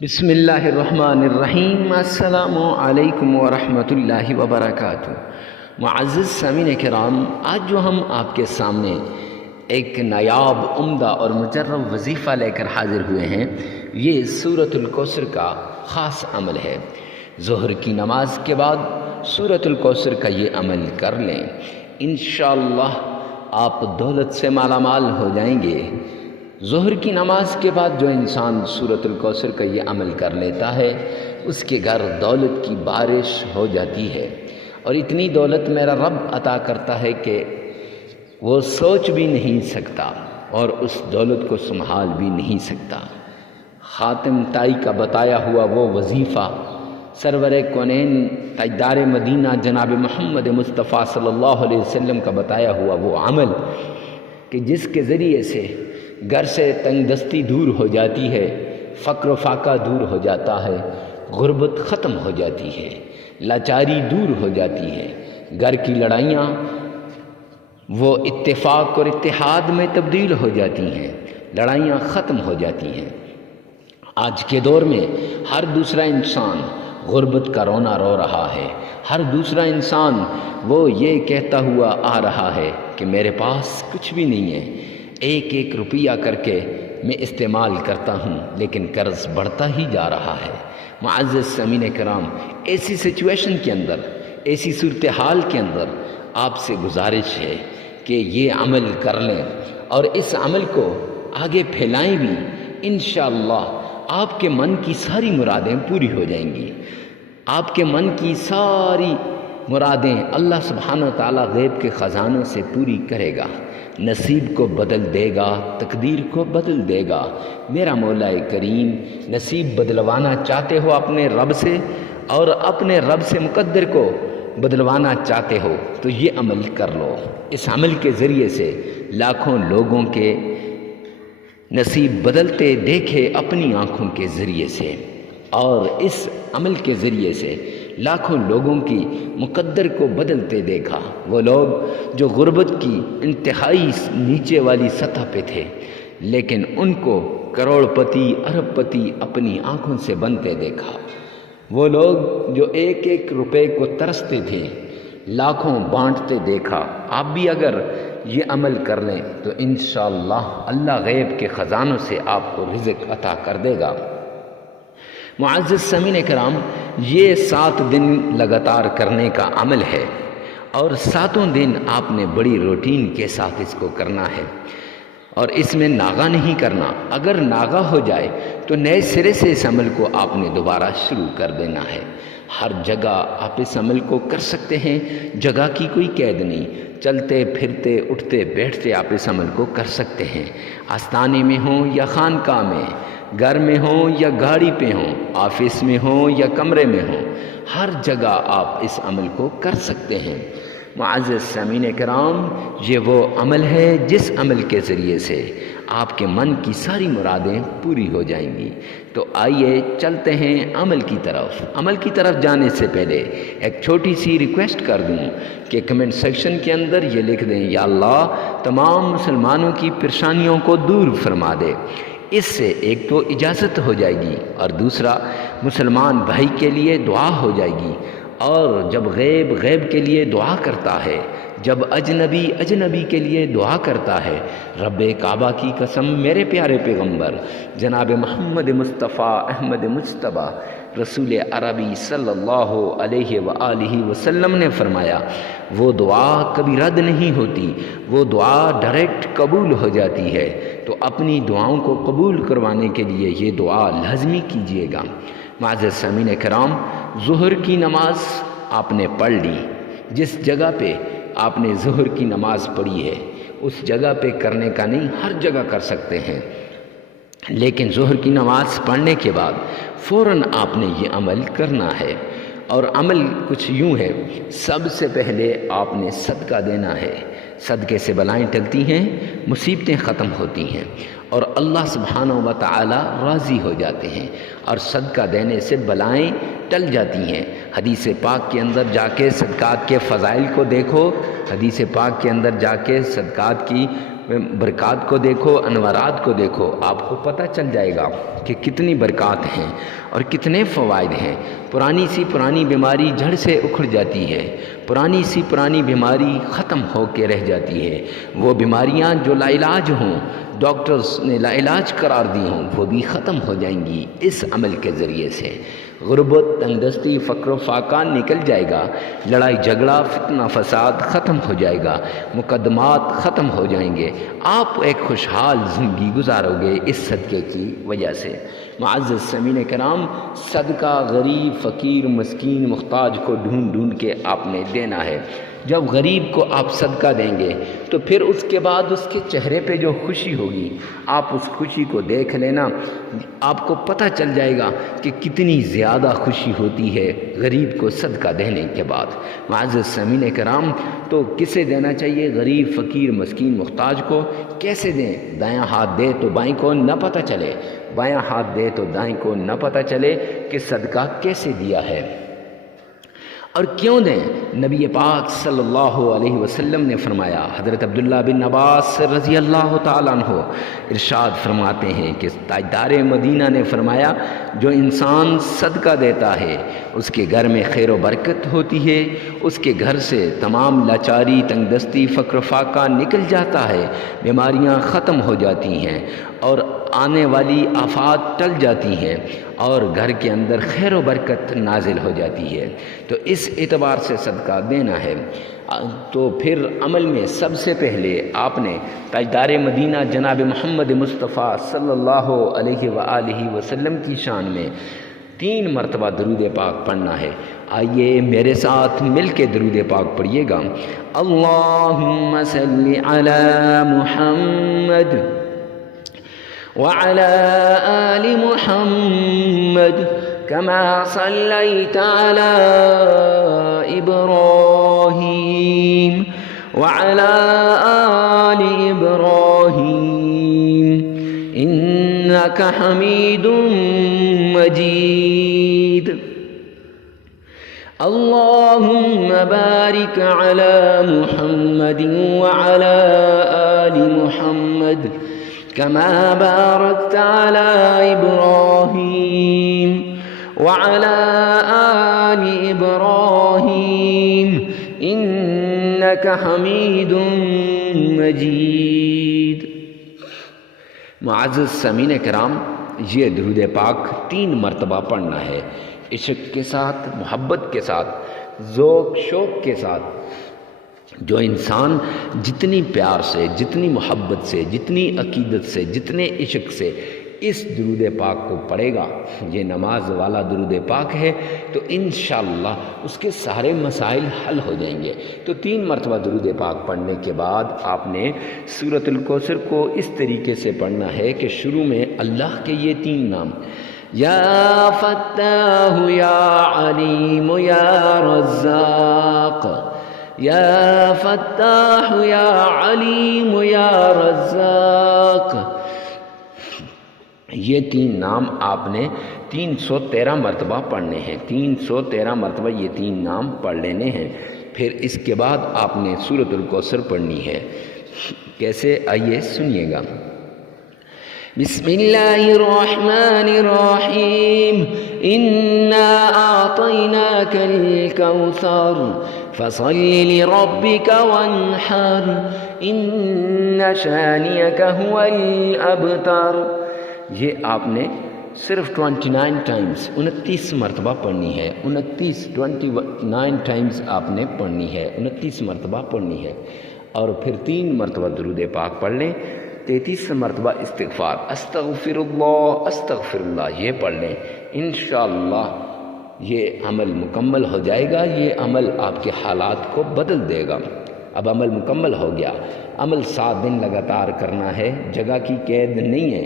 بسم اللہ الرحمن الرحیم۔ السلام علیکم ورحمۃ اللہ وبرکاتہ۔ معزز سامعین کرام، آج جو ہم آپ کے سامنے ایک نایاب، عمدہ اور مجرب وظیفہ لے کر حاضر ہوئے ہیں، یہ سورۃ الکوثر کا خاص عمل ہے۔ ظہر کی نماز کے بعد سورۃ الکوثر کا یہ عمل کر لیں، انشاءاللہ آپ دولت سے مالا مال ہو جائیں گے۔ ظہر کی نماز کے بعد جو انسان سورۃ الکوثر کا یہ عمل کر لیتا ہے، اس کے گھر دولت کی بارش ہو جاتی ہے، اور اتنی دولت میرا رب عطا کرتا ہے کہ وہ سوچ بھی نہیں سکتا اور اس دولت کو سنبھال بھی نہیں سکتا۔ خاتم تائی کا بتایا ہوا وہ وظیفہ، سرور کونین تاجدار مدینہ جناب محمد مصطفیٰ صلی اللہ علیہ وسلم کا بتایا ہوا وہ عمل کہ جس کے ذریعے سے گھر سے تنگ دستی دور ہو جاتی ہے، فقر و فاقہ دور ہو جاتا ہے، غربت ختم ہو جاتی ہے، لاچاری دور ہو جاتی ہے، گھر کی لڑائیاں وہ اتفاق اور اتحاد میں تبدیل ہو جاتی ہیں، لڑائیاں ختم ہو جاتی ہیں۔ آج کے دور میں ہر دوسرا انسان غربت کا رونا رو رہا ہے، ہر دوسرا انسان وہ یہ کہتا ہوا آ رہا ہے کہ میرے پاس کچھ بھی نہیں ہے، ایک ایک روپیہ کر کے میں استعمال کرتا ہوں، لیکن قرض بڑھتا ہی جا رہا ہے۔ معزز سامعین کرام، ایسی سچویشن کے اندر، ایسی صورتحال کے اندر آپ سے گزارش ہے کہ یہ عمل کر لیں اور اس عمل کو آگے پھیلائیں بھی، انشاءاللہ آپ کے من کی ساری مرادیں پوری ہو جائیں گی۔ آپ کے من کی ساری مرادیں اللہ سبحانہ وتعالیٰ غیب کے خزانوں سے پوری کرے گا، نصیب کو بدل دے گا، تقدیر کو بدل دے گا۔ میرا مولا کریم، نصیب بدلوانا چاہتے ہو اپنے رب سے اور اپنے رب سے مقدر کو بدلوانا چاہتے ہو تو یہ عمل کر لو۔ اس عمل کے ذریعے سے لاکھوں لوگوں کے نصیب بدلتے دیکھے اپنی آنکھوں کے ذریعے سے، اور اس عمل کے ذریعے سے لاکھوں لوگوں کی مقدر کو بدلتے دیکھا۔ وہ لوگ جو غربت کی انتہائی نیچے والی سطح پہ تھے، لیکن ان کو کروڑ پتی ارب پتی اپنی آنکھوں سے بنتے دیکھا۔ وہ لوگ جو ایک ایک روپے کو ترستے تھے، لاکھوں بانٹتے دیکھا۔ آپ بھی اگر یہ عمل کر لیں تو انشاءاللہ اللہ غیب کے خزانوں سے آپ کو رزق عطا کر دے گا۔ معزز سامعین کرام، یہ 7 دن لگاتار کرنے کا عمل ہے، اور 7 دن آپ نے بڑی روٹین کے ساتھ اس کو کرنا ہے، اور اس میں ناغہ نہیں کرنا۔ اگر ناغہ ہو جائے تو نئے سرے سے اس عمل کو آپ نے دوبارہ شروع کر دینا ہے۔ ہر جگہ آپ اس عمل کو کر سکتے ہیں، جگہ کی کوئی قید نہیں، چلتے پھرتے اٹھتے بیٹھتے آپ اس عمل کو کر سکتے ہیں، آستانے میں ہوں یا خانقاہ میں، گھر میں ہوں یا گاڑی پہ ہوں، آفس میں ہوں یا کمرے میں ہوں، ہر جگہ آپ اس عمل کو کر سکتے ہیں۔ معزز سامعین کرام، یہ وہ عمل ہے جس عمل کے ذریعے سے آپ کے من کی ساری مرادیں پوری ہو جائیں گی۔ تو آئیے چلتے ہیں عمل کی طرف۔ عمل کی طرف جانے سے پہلے ایک چھوٹی سی ریکویسٹ کر دوں کہ کمنٹ سیکشن کے اندر یہ لکھ دیں، یا اللہ تمام مسلمانوں کی پریشانیوں کو دور فرما دے۔ اس سے ایک تو اجازت ہو جائے گی، اور دوسرا مسلمان بھائی کے لیے دعا ہو جائے گی۔ اور جب غیب کے لیے دعا کرتا ہے، جب اجنبی کے لیے دعا کرتا ہے، رب کعبہ کی قسم، میرے پیارے پیغمبر جناب محمد مصطفیٰ احمد مجتبیٰ رسول عربی صلی اللہ علیہ وآلہ وسلم نے فرمایا، وہ دعا کبھی رد نہیں ہوتی، وہ دعا ڈائریکٹ قبول ہو جاتی ہے۔ تو اپنی دعاؤں کو قبول کروانے کے لیے یہ دعا لازمی کیجیے گا۔ معزز سامعین کرام، ظہر کی نماز آپ نے پڑھ لی، جس جگہ پہ آپ نے ظہر کی نماز پڑھی ہے اس جگہ پہ کرنے کا نہیں، ہر جگہ کر سکتے ہیں، لیکن ظہر کی نماز پڑھنے کے بعد فوراً آپ نے یہ عمل کرنا ہے۔ اور عمل کچھ یوں ہے، سب سے پہلے آپ نے صدقہ دینا ہے۔ صدقے سے بلائیں ٹلتی ہیں، مصیبتیں ختم ہوتی ہیں، اور اللہ سبحانہ و تعالی راضی ہو جاتے ہیں، اور صدقہ دینے سے بلائیں ٹل جاتی ہیں۔ حدیث پاک کے اندر جا کے صدقات کے فضائل کو دیکھو، حدیث پاک کے اندر جا کے صدقات کی برکات کو دیکھو، انوارات کو دیکھو، آپ کو پتہ چل جائے گا کہ کتنی برکات ہیں اور کتنے فوائد ہیں۔ پرانی سی پرانی بیماری جڑ سے اکھڑ جاتی ہے، پرانی سی پرانی بیماری ختم ہو کے رہ جاتی ہے۔ وہ بیماریاں جو لا علاج ہوں، ڈاکٹرز نے لا علاج قرار دی ہوں، وہ بھی ختم ہو جائیں گی اس عمل کے ذریعے سے۔ غربت، تنگ دستی، فقر و فاقہ نکل جائے گا، لڑائی جھگڑا، فتنہ فساد ختم ہو جائے گا، مقدمات ختم ہو جائیں گے، آپ ایک خوشحال زندگی گزارو گے اس صدقے کی وجہ سے۔ معزز سامعین کرام، صدقہ غریب، فقیر، مسکین، محتاج کو ڈھونڈ ڈھونڈ کے آپ نے دینا ہے۔ جب غریب کو آپ صدقہ دیں گے تو پھر اس کے بعد اس کے چہرے پہ جو خوشی ہوگی، آپ اس خوشی کو دیکھ لینا، آپ کو پتہ چل جائے گا کہ کتنی زیادہ خوشی ہوتی ہے غریب کو صدقہ دینے کے بعد۔ معزز سامعین کرام، تو کسے دینا چاہیے؟ غریب، فقیر، مسکین، محتاج کو۔ کیسے دیں؟ دایاں ہاتھ دے تو بائیں کو نہ پتہ چلے، بایاں ہاتھ دے تو دائیں کو نہ پتہ چلے کہ صدقہ کیسے دیا ہے اور کیوں دیں۔ نبی پاک صلی اللہ علیہ وسلم نے فرمایا، حضرت عبداللہ بن عباس رضی اللہ تعالیٰ عنہ ارشاد فرماتے ہیں کہ تاجدار مدینہ نے فرمایا، جو انسان صدقہ دیتا ہے اس کے گھر میں خیر و برکت ہوتی ہے، اس کے گھر سے تمام لاچاری، تنگ دستی، فقر و فاقہ نکل جاتا ہے، بیماریاں ختم ہو جاتی ہیں اور آنے والی آفات ٹل جاتی ہیں اور گھر کے اندر خیر و برکت نازل ہو جاتی ہے۔ تو اس اعتبار سے صدقہ دینا ہے۔ تو پھر عمل میں سب سے پہلے آپ نے تاجدار مدینہ جناب محمد مصطفیٰ صلی اللہ علیہ وآلہ وسلم کی شان میں 3 مرتبہ درود پاک پڑھنا ہے۔ آئیے میرے ساتھ مل کے درود پاک پڑھیے گا۔ اللہم صلی علی محمد وعلى آل محمد كما صليت على إبراهيم وعلى آل إبراهيم إنك حميد مجيد اللهم بارك على محمد وعلى آل محمد كما باركت على إبراهيم وعلى آل إبراهيم إنك حميد مجيد۔ معزز سامعین کرام، یہ درود پاک 3 مرتبہ پڑھنا ہے، عشق کے ساتھ، محبت کے ساتھ، ذوق شوق کے ساتھ۔ جو انسان جتنی پیار سے، جتنی محبت سے، جتنی عقیدت سے، جتنے عشق سے اس درود پاک کو پڑھے گا، یہ نماز والا درود پاک ہے، تو انشاءاللہ اس کے سارے مسائل حل ہو جائیں گے۔ تو 3 مرتبہ درود پاک پڑھنے کے بعد آپ نے سورۃ الکوثر کو اس طریقے سے پڑھنا ہے کہ شروع میں اللہ کے یہ 3 نام، یا فتاح یا علیم یا رزاق، یا فتاح یا علیم یا رزاق، یہ 3 نام آپ نے 313 مرتبہ پڑھنے ہیں۔ 313 مرتبہ یہ 3 نام پڑھ لینے ہیں۔ پھر اس کے بعد آپ نے سورۃ الکوثر پڑھنی ہے۔ کیسے؟ آئیے سنیے گا۔ بسم اللہ الرحمن الرحیم، انا اعطیناک الکوثر فصل لربک وانحر ان شانئک هو الابتر۔ یہ آپ نے صرف 29 ٹائمز 29 مرتبہ پڑھنی ہے۔ 29 ٹائمز آپ نے پڑھنی ہے، 29 مرتبہ پڑھنی ہے۔ اور پھر 3 مرتبہ درود پاک پڑھ لیں، 33 مرتبہ استغفار، استغفر اللہ یہ پڑھ لیں۔ انشاءاللہ یہ عمل مکمل ہو جائے گا۔ یہ عمل آپ کے حالات کو بدل دے گا۔ اب عمل مکمل ہو گیا۔ عمل 7 دن لگاتار کرنا ہے، جگہ کی قید نہیں ہے،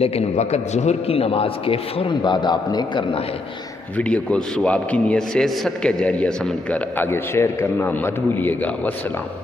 لیکن وقت ظہر کی نماز کے فوراً بعد آپ نے کرنا ہے۔ ویڈیو کو ثواب کی نیت سے صدقہ جاریہ سمجھ کر آگے شیئر کرنا مت بھولیے گا۔ والسلام۔